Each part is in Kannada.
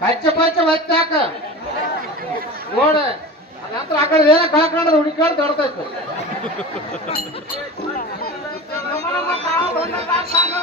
ಕಚ್ಚ ಪಚ್ಚ ಒತ್ತಾಕ ನೋಡ ಅದಂತ್ರ ಆ ಕಡೆ ಏನ ಕಳ್ಕೊಂಡು ಹುಡುಕಾಡ್ ದೊಡ್ಡೈತು ನಮ್ಮದಂತ ಕಾಲು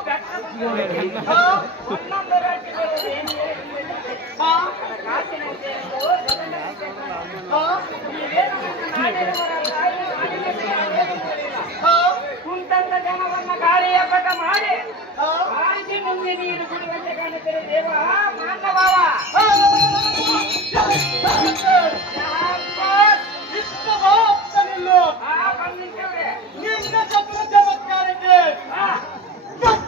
ಬೆಟ್ಟ ಒಂದೊಂದು ರೇಟಿಗಳು ಏನು ಕಾಸಿನಂತೆ ಕುಂತಂತ ಜನವನ್ನ ಗಾಳಿಯ ಪಟ ಮಾಡಿ ಆಯ್ಸಿ ಮುಂದೆ ನೀರು ಕುಡಿಯುವಂತೆ ಕಾಣುತ್ತದೆ ದೇವ ಮಾನ್ನ ಭಾವ ಆ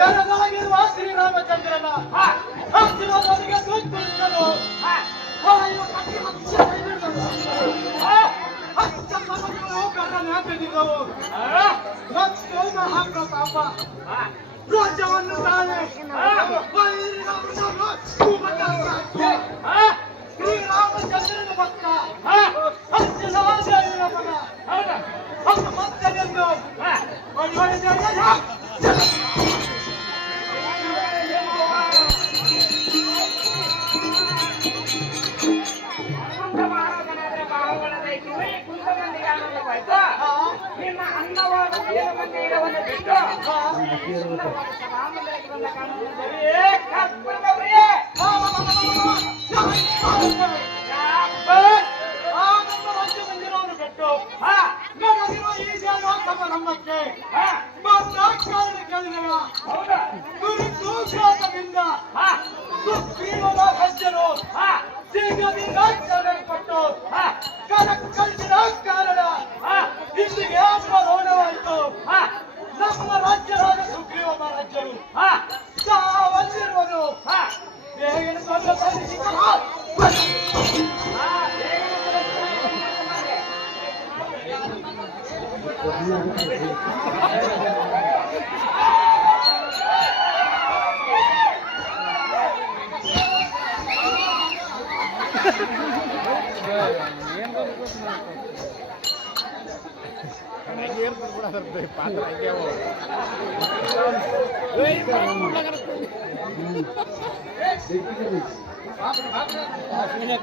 ಗರದೊಳಗಿರುವ ಶ್ರೀರಾಮಚಂದ್ರನ ಆ ಹತ್ತಿರದವರಿಗೆ ದುಡ್ಡು ಆ ಮತ್ತು ಮಹಾಪ್ರತಾಪ ಆ ರಾಜ್ಯವನ್ನು ತಾನೆ ಆ ಶ್ರೀರಾಮಚಂದ್ರನ ಭಕ್ತ ಆ ಹತ್ತಿರದೇವಿನ ಮಗ ಹೌದಾ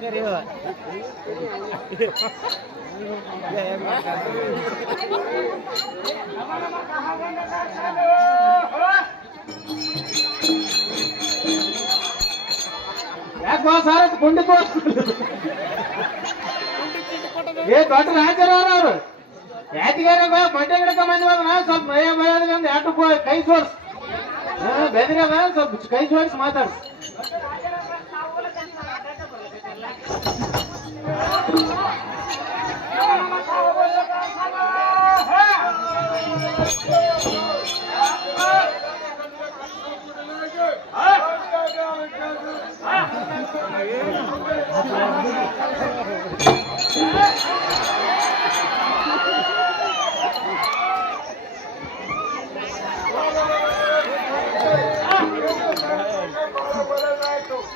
કર્યો ಯಾಕೋಸಾರ ಗುಂಡಿ ಏ ದೊಡ್ಡ ರಾಜರವ್ರವ್ರು ಯಾತಿಗಾರ ಬಟ್ಟೆ ಗಿಡಕ ಬಂದಿವಾಗ ಸ್ವಲ್ಪ ಭಯ ಭಯ ಅಂದ್ರೆ ಯಾಟು ಕೈ ಸೋರ್ಸ್ ಬೆದರಿಯದ ಸ್ವಲ್ಪ ಕೈ ಸೋರ್ಸ್ ಮಾತಾಡ್ಸ್ Thank you.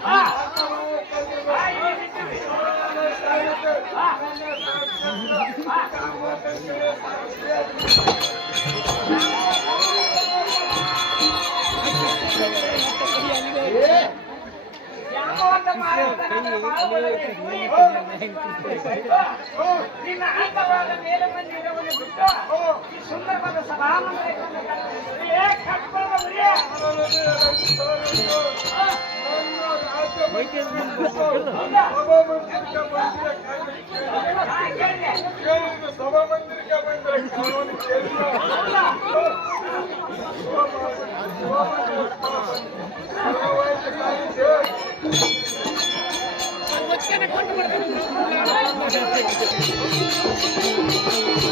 Ah! ನಿನ್ನ ಅಂತವಾದ ಮೇಲೆ ಮಂದಿರವನ್ನು ಬಿಟ್ಟು ಈ ಸುಂದರವಾದ ಸಭಾಮಂದಿರವನ್ನು ಕಟ್ಟಿದ್ರೆ ಕಟ್ಟ What's going to come to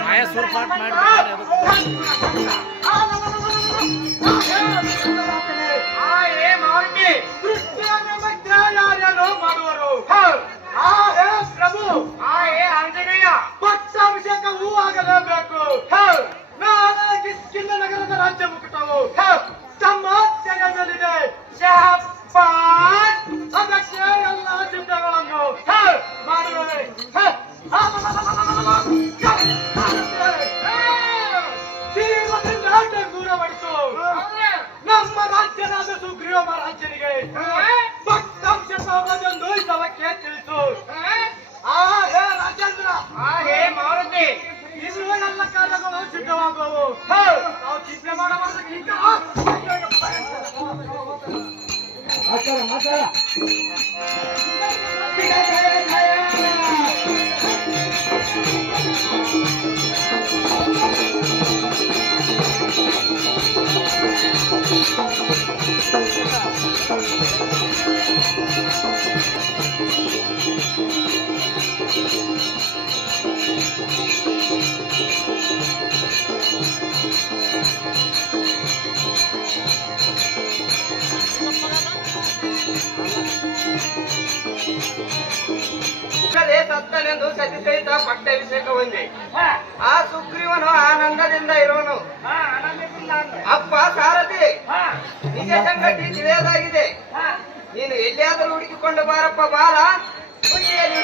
ಮಾಯ ಸುರ್ಪಾಟ್ ಮಾಡಿದ್ದಾರೆ ಮಾಡುವರು ಪ್ರಭು ಆ ಏ ಆಂಜನೇಯ ಪಟ್ಟಾಭಿಷೇಕವೂ ಆಗಲೇಬೇಕು ನಗರದ ರಾಜ್ಯ ಮುಕ್ತವು ೇತ ಹತ್ತಲೆಂದು ಸತಿ ಸಹಿತ ಪಟ್ಟೆ ವಿಷಯಕ ಒಂದೇ ಆ ಸುಗ್ರೀವನು ಆನಂದದಿಂದ ಇರೋನು. ಅಪ್ಪ ಸಾರಥಿ ನಿಜ ಸಂಗತಿ ತಿಳಿಯದಾಗಿದೆ. ನೀನು ಎಲ್ಲಿಯಾದರೂ ಹುಡುಕಿಕೊಂಡು ಬಾರಪ್ಪ ಬಾಲ. ಕುಣಿಯಲ್ಲಿ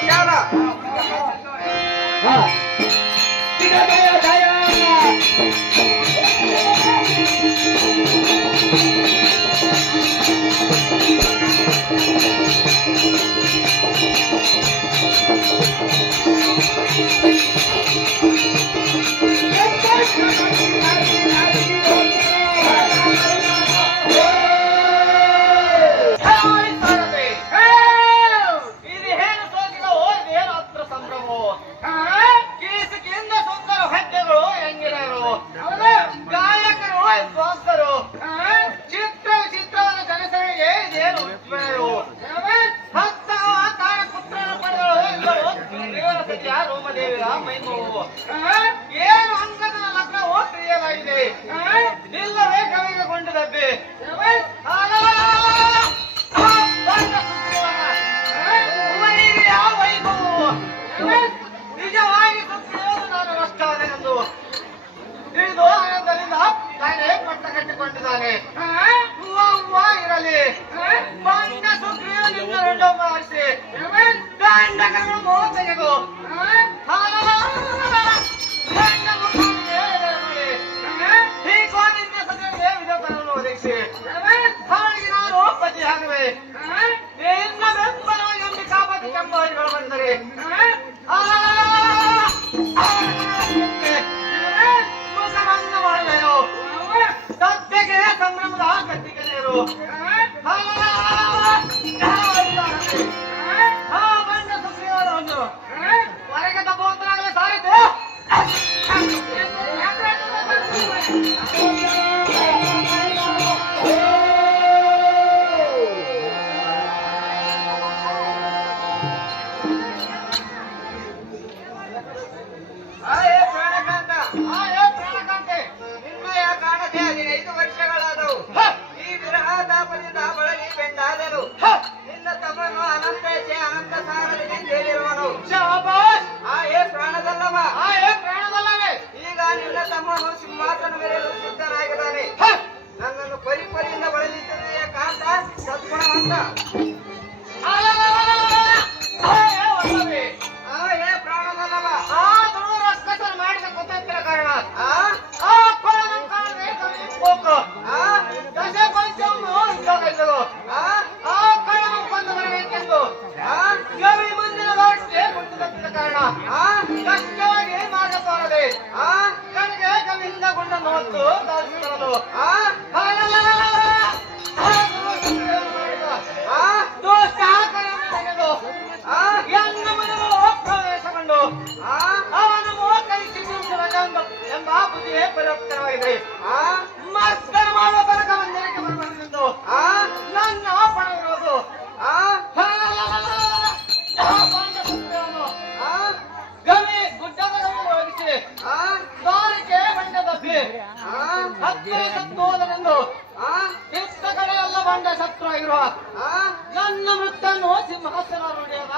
ಆ? ನನ್ನ ಮೃತನ್ನು ಸಿಂಹಾಸನ ನುಡಿಯದ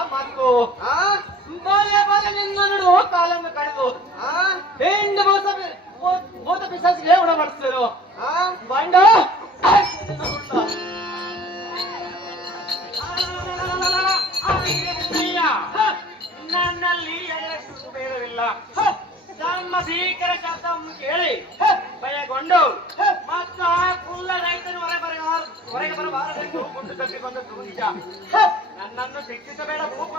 ಆ? ಬಲೆ ಬಲೆ ನಿನ್ನ ನಡು ಕಾಲನ್ನು ಕಳೆದು ಹೆಂಡು ಮೋಸ ಭೂತ ಪಿಸಾಸಿಗೆ ಉಣ ಆ ತಪ್ಪಿಕೊಂಡು ನಿಜ. ನನ್ನನ್ನು ಶಿಕ್ಷಿಸಬೇಡ ಭೂಪ.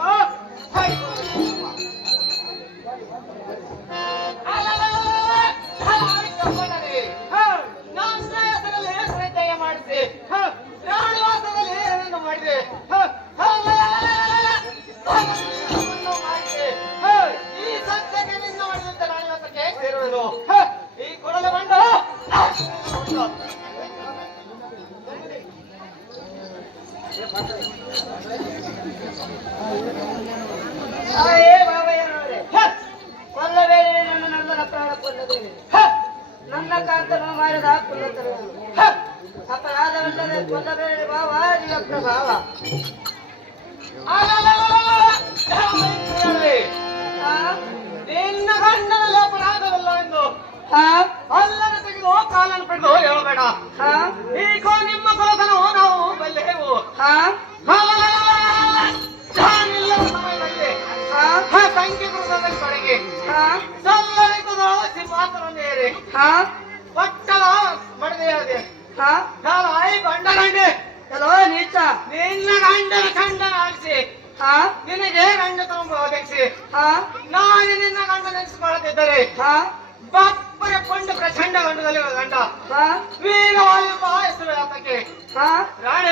ಅಲ್ಲದ ತೆಗೆದು ಕಾಲನ್ನು ಪಡೆದು ಹೇಳಬೇಡ ಈ ಈಗ ನಿಮ್ಮ ಓ ನಾವು ಬಲ್ಲೆವು ಆ? ತಾನಿಲ್ಲದ ಹಾ ಆ? ಸಂಖ್ಯೆ ಕೃತದಲ್ಲಿ ತೊಡಗಿ? ಸಲ್ಲರಿತದ ಸಿಂಹಾಸನವೇರಿ ಆ? ಪಟ್ಟದ ಮಡದೆಯಾದೆ ಆ? ಕಾಲಾಯಿ ಗಂಡ ಗಂಡೆ ಎಲ್ಲೋ ನೀಚ ನಿನ್ನ ಗಂಡನ ಖಂಡನ ಆಡಿಸಿ ಹಾ ನಿನಗೆ ಗಂಡ ತುಂಬ ಒದಗಿಸಿ ನಾನು ನಿನ್ನ ಗಂಡ ನೆನೆಸಿಕೊಳ್ಳುತ್ತಿದ್ದರೆ ಆ? ಬಪ್ಪರ ಕೊಂಡು ಪ್ರಚಂಡ ಗಂಡದಲ್ಲಿ ಗಂಡ? ವೀರವಾಯು ಹೆಸರು ಆತಕ್ಕೆ? ರಾಣಿ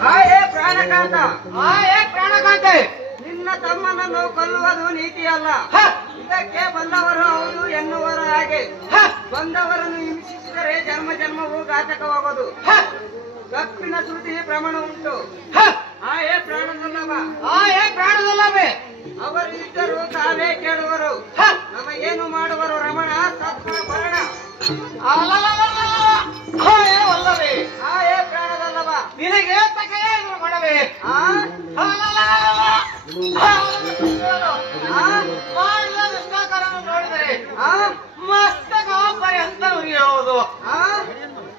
ಆ ಏ ಪ್ರಾಣಕಾಂತ. ಆ ಏ ಪ್ರಾಣಕಾಂತೆ. ನಿನ್ನ ತಮ್ಮನನ್ನು ಕೊಲ್ಲುವುದು ನೀತಿಯಲ್ಲ ಹ, ಇದಕ್ಕೆ ಬಂದವರು ಹೌದು ಎನ್ನುವರ ಹಾಗೆ. ಹಾ. ಬಂದವರನ್ನು ಹಿಂಸಿಸಿದರೆ ಜನ್ಮ ಜನ್ಮವು ಘಾತಕವಾಗೋದು. ಹಾ. ತಪ್ಪಿನ ಶ್ರುತಿ ಪ್ರಮಾಣ ಉಂಟು. ಹ. ಆ ಏ ಪ್ರಾಣದಲ್ಲವ. ಆ ಏ ಪ್ರಾಣದಲ್ಲವೇ. ಅವರು ಇದ್ದರು ತಾವೇ ಕೇಳುವರು. ನಮಗೇನು ಮಾಡುವರು ರಮಣ ಸತ್ವ ಭರಣ ಅಲಲಲಲಲ. ಆ ಏ ಪ್ರಾಣದಲ್ಲವ. ನಿನಗೆ ತಕ್ಕೆ ಇವರು ಮಾಡವೆ ಆ? ಮಾಡಿದ ದುಷ್ಟಾಚಾರವನ್ನು ನೋಡಿದರೆ ಆ? ಮಸ್ತಕ ಪರ್ಯಂತ ಉರಿಯುವುದು ಆ?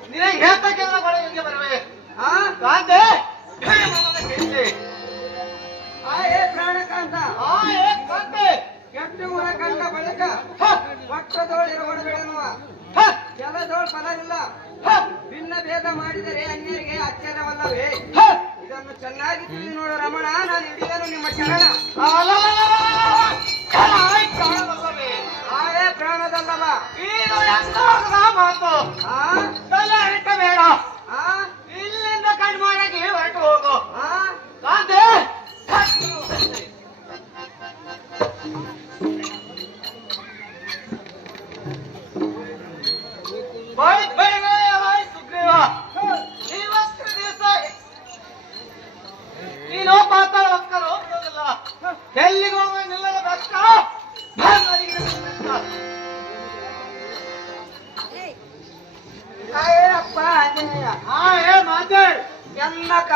ನಿನಗೆ ಹೇಳ್ತಕ್ಕೆಲ್ಲ ಕೊಳಗೆ ಬರವೆ. ಆ? ಕಾಂತೆ ಕೆಲದೋಳ್ ಫಲವಿಲ್ಲ ಭಿನ್ನ ಭೇದ ಮಾಡಿದರೆ ಅನ್ಯರಿಗೆ ಆಶ್ಚರ್ಯವಲ್ಲವೇ ಹ. ಇದನ್ನು ಚೆನ್ನಾಗಿ ತಿಳಿದು ನೋಡು ರಮಣ. ನಾನು ಹಿಡಿಯಲು ನಿಮ್ಮ ಚರಣ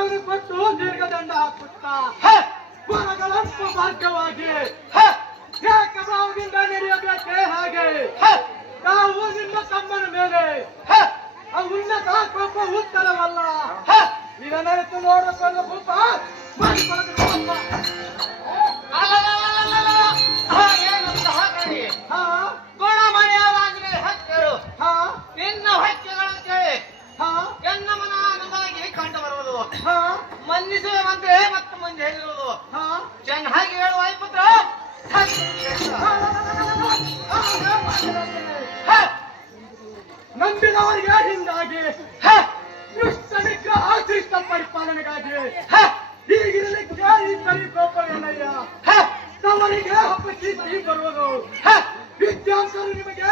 ಬೇರೆಯವ್ರಿಗೆ ಕೊಟ್ಟು ದೀರ್ಘದಂಡ ಹಾಕುತ್ತ? ಕುಲಗಳಷ್ಟು ಭಾಗ್ಯವಾಗಿ ಕಲಾವಿಂದ ನಡೆಯಬೇಕೆ ಹಾಗೆ? ನಾವು ನಿಮ್ಮ ತಮ್ಮನ ಮೇಲೆ. ಉನ್ನತ ಕೋಪ ಉತ್ತರವಲ್ಲ. ಇದನ್ನ ನೋಡಿಕೊಂಡು ನಿಮಗೆ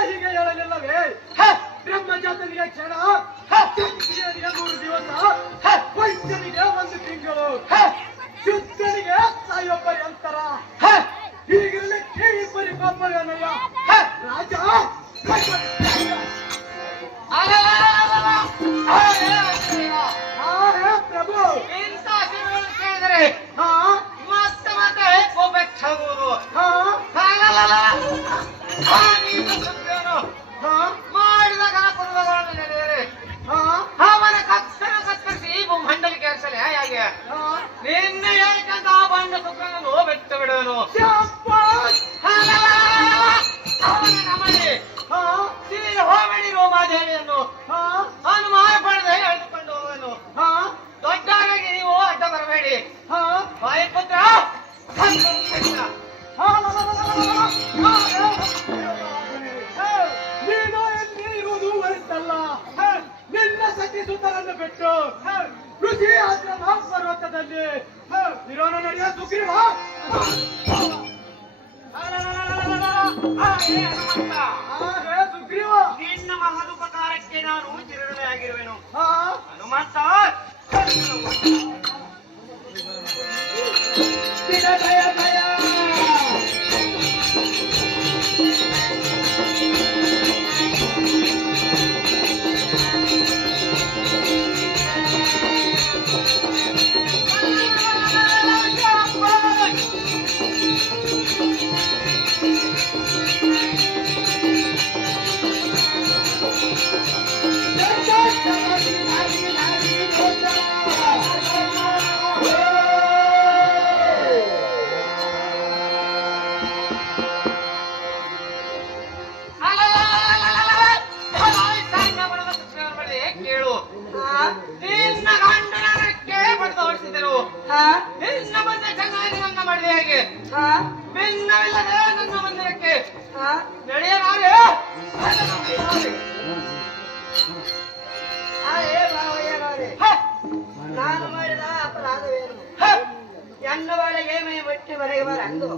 ಇವರು ಅಂದು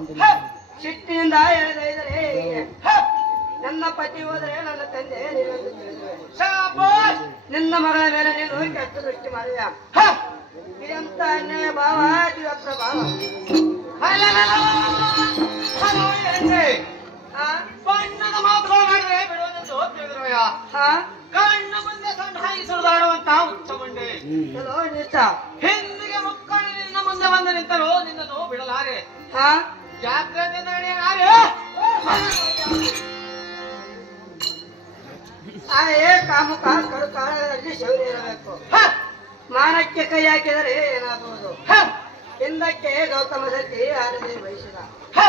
ಸಿಟ್ಟಿನಿಂದ ಹೇಳಿದರೆ ನನ್ನ ಪತಿ ಹೋದರೆ ನನ್ನ ತಂದೆ ನಿನ್ನ ಮಗಳ ಮೇಲೆ ನೀನು ಕೆಟ್ಟ ದೃಷ್ಟಿ ಮಾಡಿದ ಎಂತ ಅನ್ಯಾಯ ಭಾವ ಜೀವತ್ರ ಭಾವ ಬಣ್ಣದ ಮಾತುಗಳು ಮಾಡಿದ್ರೆ ಬಿಡುವುದಂತ ಹೋಗ್ತಿದ್ರಯ್ಯ ಕಣ್ಣ ಮುಂದೆ ಸಣ್ಣ ಹಾಗೆ ಸುರಿದಾಡುವಂತ ಉತ್ತಮಂಡೆ ಹಿಂದಿಗೆ ಮುಕ್ಕಳು ನಿನ್ನ ಮುಂದೆ ಬಂದು ನಿಂತರು ನಿನ್ನನ್ನು ಬಿಡಲಾರೆ ಹಾ? ಆ ಏ ಕಾಮು ಕಾಲು ಕಡು ಕಾಲದಲ್ಲಿ ಶೌರ್ಯ ಇರಬೇಕು. ಮಾನಕ್ಕೆ ಕೈ ಹಾಕಿದರೆ ಏನಾಗುವುದು? ಹಿಂದಕ್ಕೆ ಗೌತಮ ಸತಿ ಆರನೇ ಹಾ!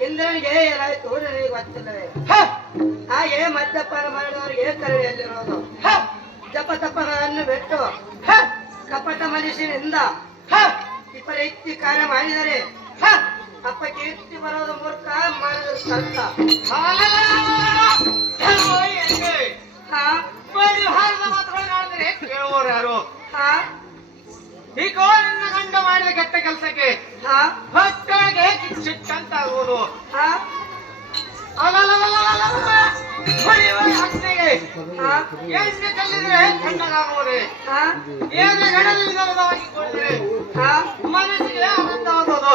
ಇಂದ್ರನಿಗೆ ಏನಾಯ್ತು ನನಗೆ ಗೊತ್ತಿಲ್ಲವೇ. ಹಾಗೆ ಮದ್ಯಪಾನ ಮಾಡಿದವರಿಗೆ ಕರುಣೆಯಲ್ಲಿರೋದು ಜಪ ತಪಗಳನ್ನು ಬಿಟ್ಟು. ಕಪಟ ಮನುಷ್ಯನಿಂದ. ವಿಪರೀತಿ ಕಾರ್ಯ ಮಾಡಿದರೆ. ಅಪ್ಪ ಕೀರ್ತಿ ಬರೋದು ಮೂರ್ಖ ಮಾಡಿದ ಹಾ ಪರಿಹಾರದ ಮಾತುಗಳನ್ನಾಡಿದ್ರೆ ಕೇಳುವವರು ಯಾರು ಹಾ ಈಗ ನಿನ್ನ ಗಂಡ ಮಾಡಿದ ಕೆಟ್ಟ ಕೆಲಸಕ್ಕೆ ಹಾ ಮಕ್ಕಳಿಗೆ ಸಿಟ್ಟಂತಾಗುವುದು ಹಾ ಅಲಲಲಲಲಲಲ. ಹೊಡೆಯುವ ಹತ್ಯೆಗೆ ಹಾ ಎಣ್ಣೆ ಚೆಲ್ಲಿದ್ರೆ ಕಣ್ಣಗಾಗುವುದೇ ಹಾ ಏನೇ ಗಡಲಿಲ್ಲದವಾಗಿ ಕೊಂಡಿದ್ರೆ ಹಾ ಮನಸ್ಸಿಗೆ ಆನಂದವಾಗುವುದು